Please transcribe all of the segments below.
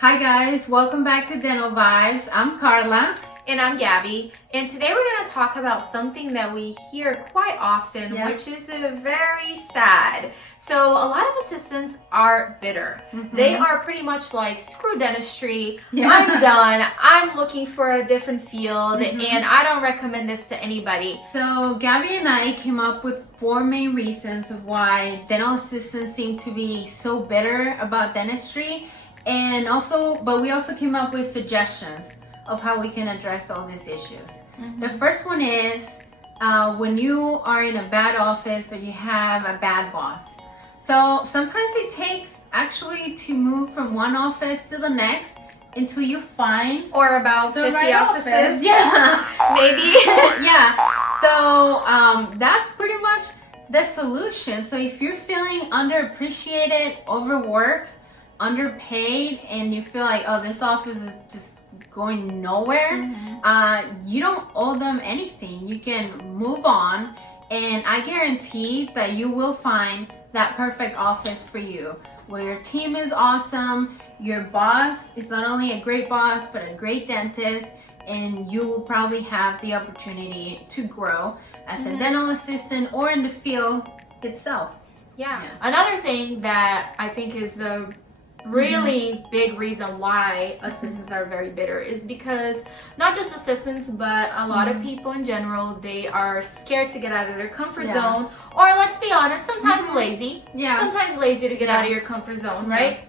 Hi guys, welcome back to Dental Vibes. I'm Carla. And I'm Gabby, and today we're going to talk about something that we hear quite often, which is very sad. So a lot of assistants are bitter. They are pretty much like, screw dentistry, I'm done, I'm looking for a different field, and I don't recommend this to anybody. So Gabby and I came up with 4 main reasons of why dental assistants seem to be so bitter about dentistry, and but we also came up with suggestions of how we can address all these issues. The first one is when you are in a bad office or you have a bad boss. So sometimes it takes actually to move from one office to the next until you find Or about 50 right offices. Yeah, Maybe. yeah. So that's pretty much the solution. So if you're feeling underappreciated, overworked, underpaid, and you feel like, oh, this office is just going nowhere, you don't owe them anything. You can move on, and I guarantee that you will find that perfect office for you, where your team is awesome, your boss is not only a great boss but a great dentist, and you will probably have the opportunity to grow as a dental assistant or in the field itself. Yeah. Another thing that I think is the really big reason why assistants are very bitter is because not just assistants, but a lot of people in general, they are scared to get out of their comfort zone, or let's be honest, sometimes lazy. Sometimes lazy to get out of your comfort zone, right?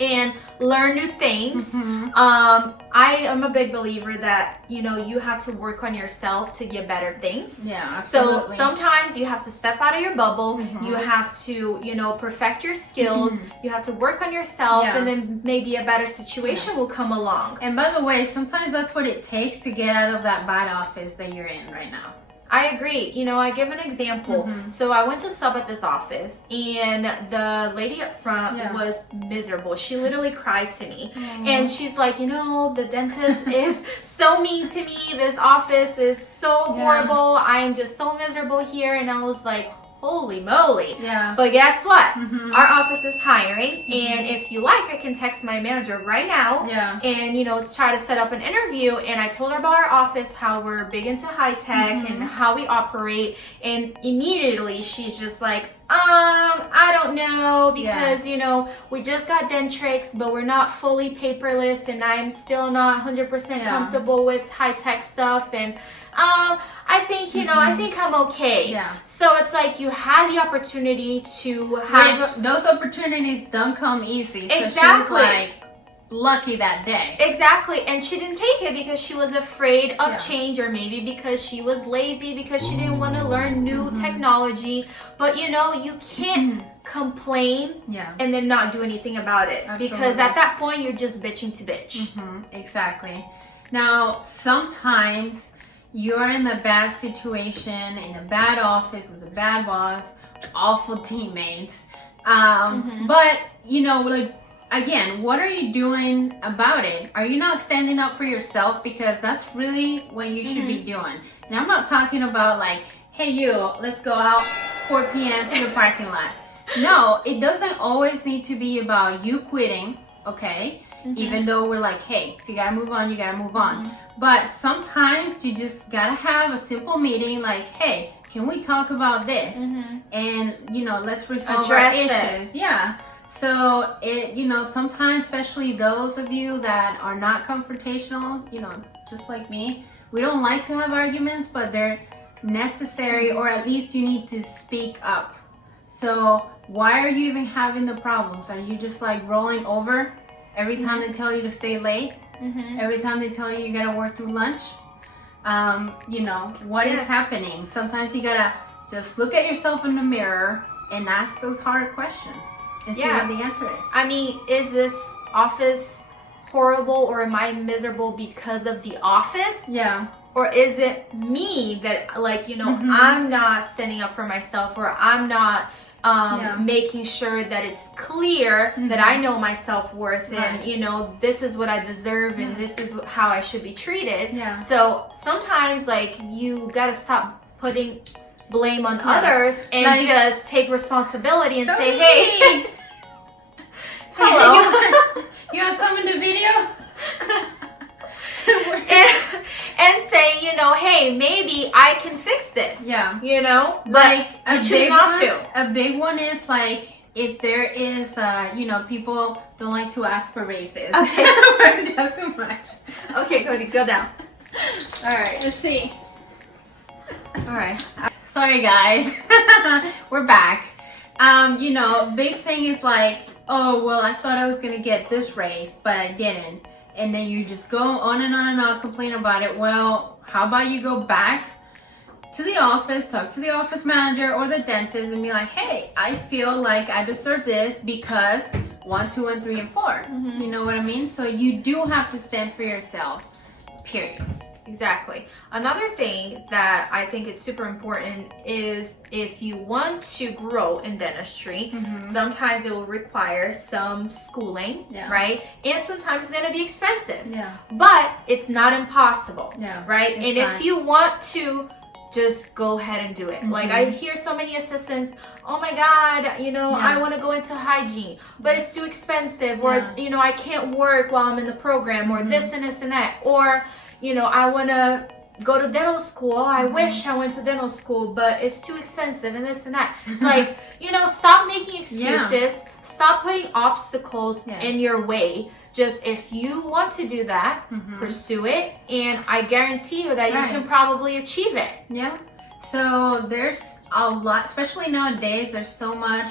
And learn new things. I am a big believer that, you know, you have to work on yourself to get better things. So sometimes you have to step out of your bubble. You have to, you know, perfect your skills. You have to work on yourself, and then maybe a better situation will come along. And by the way, sometimes that's what it takes to get out of that bad office that you're in right now. I agree. You know, I give an example. So I went to sub at this office, and the lady up front was miserable. She literally cried to me. And she's like, you know, the dentist is so mean to me. This office is so horrible. I am just so miserable here. And I was like, holy moly. But guess what? Our office is hiring, and if you like, I can text my manager right now and, you know, try to set up an interview. And I told her about our office, how we're big into high tech and how we operate, and immediately she's just like, I don't know, because you know, we just got Dentrix, but we're not fully paperless, and I'm still not 100% comfortable with high tech stuff, and I think, you know, I think I'm okay. So it's like you had the opportunity to have those opportunities don't come easy. So exactly. she was like lucky that day. Exactly. And she didn't take it because she was afraid of change, or maybe because she was lazy, because she didn't want to learn new technology. But you know, you can't complain and then not do anything about it, because at that point you're just bitching to bitch. Exactly. Now, sometimes you're in a bad situation, in a bad office with a bad boss, awful teammates. But, you know, like, again, what are you doing about it? Are you not standing up for yourself? Because that's really what you should be doing. And I'm not talking about like, hey, you, let's go out 4 p.m. to the parking lot. No, it doesn't always need to be about you quitting, okay? Even though we're like, hey, if you gotta move on, you gotta move on. But sometimes you just gotta have a simple meeting like, hey, can we talk about this? And, you know, let's resolve our issues. So, you know, sometimes, especially those of you that are not confrontational, you know, just like me, we don't like to have arguments, but they're necessary, or at least you need to speak up. So why are you even having the problems? Are you just like rolling over every time they tell you to stay late? Every time they tell you you gotta work through lunch? You know, what is happening? Sometimes you gotta just look at yourself in the mirror and ask those hard questions and see what the answer is. I mean, is this office horrible, or am I miserable because of the office? Or is it me that, like, you know, I'm not standing up for myself, or I'm not making sure that it's clear that I know my self-worth, and you know, this is what I deserve, and this is how I should be treated. So sometimes, like, you gotta stop putting blame on others and like, just take responsibility and say, hey, hello. You want to come in the video? and say, you know, hey, maybe I can fix this. Yeah. You know, but like you choose not to. A big one is like if there is, you know, people don't like to ask for raises. Okay. That's too much. Okay, Cody, go down. All right, let's see. All right. Sorry, guys. We're back. You know, big thing is like, oh, well, I thought I was going to get this raise, but I didn't. And then you just go on and on and on, complain about it. Well, how about you go back to the office, talk to the office manager or the dentist and be like, hey, I feel like I deserve this because 1, 2, and 3, and 4. Mm-hmm. You know what I mean? So you do have to stand for yourself, period. Exactly. Another thing that I think it's super important is if you want to grow in dentistry, sometimes it will require some schooling, right? And sometimes it's going to be expensive. Yeah. But it's not impossible, right? And not. if you want to, just go ahead and do it. Like I hear so many assistants, oh my God, you know, I want to go into hygiene, but it's too expensive, or, you know, I can't work while I'm in the program, or this and this and that, or, you know, I want to go to dental school. Oh, I wish I went to dental school, but it's too expensive and this and that. It's like, you know, stop making excuses. Stop putting obstacles in your way. Just if you want to do that, pursue it. And I guarantee you that you can probably achieve it. Yeah. So there's a lot, especially nowadays, there's so much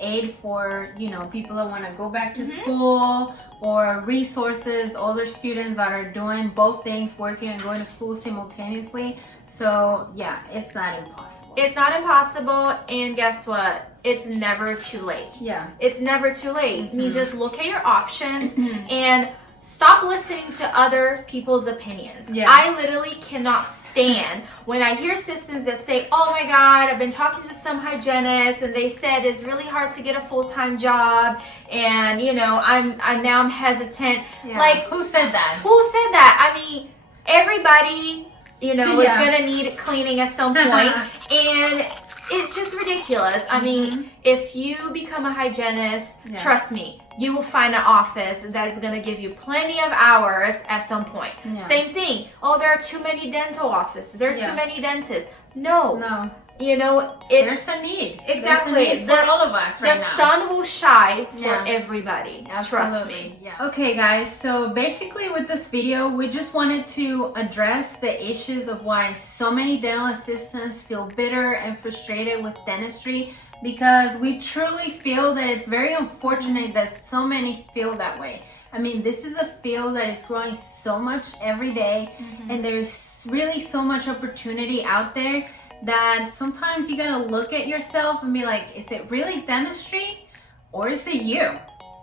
aid for, you know, people that want to go back to school, or resources, older students that are doing both things, working and going to school simultaneously. So yeah, it's not impossible. It's not impossible, and guess what? It's never too late. Yeah. It's never too late. I mean, just look at your options and stop listening to other people's opinions. Yeah. I literally cannot stand when I hear assistants that say, oh my God, I've been talking to some hygienists and they said it's really hard to get a full-time job, and you know, now I'm hesitant. Yeah. Like, who said that? Who said that? I mean, everybody, you know, is gonna need cleaning at some point, and it's just ridiculous. I mean, if you become a hygienist, trust me, you will find an office that is going to give you plenty of hours at some point. Same thing. Oh, there are too many dental offices. There are too many dentists. No. You know, there's a need. Exactly. There's a need for all of us right now. The sun will shine for everybody. Trust me. Yeah. Okay, guys. So basically with this video, we just wanted to address the issues of why so many dental assistants feel bitter and frustrated with dentistry, because we truly feel that it's very unfortunate that so many feel that way. I mean, this is a field that is growing so much every day, and there's really so much opportunity out there that sometimes you gotta look at yourself and be like, is it really dentistry or is it you?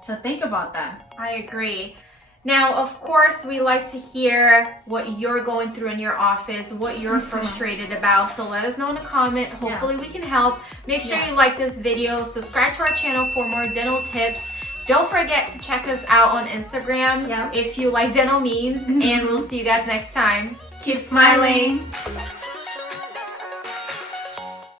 So think about that. I agree. Now, of course, we like to hear what you're going through in your office, what you're frustrated about. So let us know in a comment. Hopefully we can help. Make sure you like this video. Subscribe to our channel for more dental tips. Don't forget to check us out on Instagram if you like dental memes. And we'll see you guys next time. Keep smiling.